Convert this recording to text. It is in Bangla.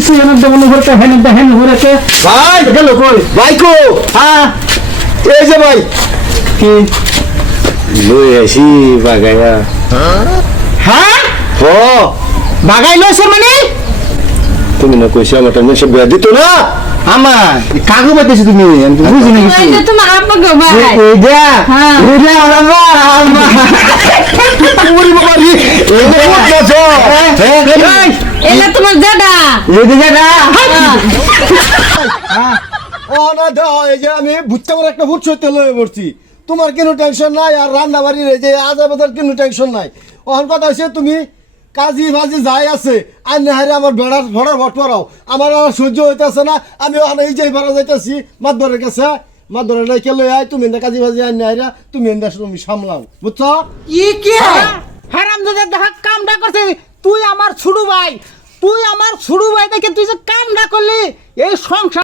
কিছু এনে দেবো ঘুরতে হেন হেন ঘুরেছে। ভাই! গেল কই? ভাইকো! হ্যাঁ। এই যে ভাই! কি? লই আসি বাগাইয়া। হ্যাঁ? হ। বাগাই লইছে মানে? তুমি না কইছি আমার টাইমে সে বিয়া দিত না? আমার কাগজ পাইতেছি তুমি? আমি তো বুঝি না কিছু। তোমার আপা গো ভাই এই যা হ্যাঁ। এই যা বাবা আম্মা ওরে বাবা এই যে কোট গেছ এই এলা তোমার দাদা। এই দিকে না ও না দাও এই যে আমি ভুট্টা করে একটা ভুট সইতে লয়ে পড়ছি। তোমার কোনো টেনশন নাই আর রান্না বাড়ির এই যে আজাবাজার কোনো টেনশন নাই? ওখান কথা হচ্ছে তুমি কাজী বাজি যাই আছে আর নেহারে আমার বেড়ার ভরার ভট পড়াও আমার আর সহ্য হইতেছে না আমি ওখানে এই যে বেড়া যাইতেছি মাতবরের কাছে। মাতবরের নাই কে লই আয় তুমি কাজী বাজি আর নেহারে তুমি এনে তুমি সামলাও। বুঝছ? ই কি? হারাম দাদা দেখা কামটা করছে তুই আমার ছুড়ু ভাই। তুই আমার শুরু ভাই দেখে তুই যে কামটা করলি এই সংসার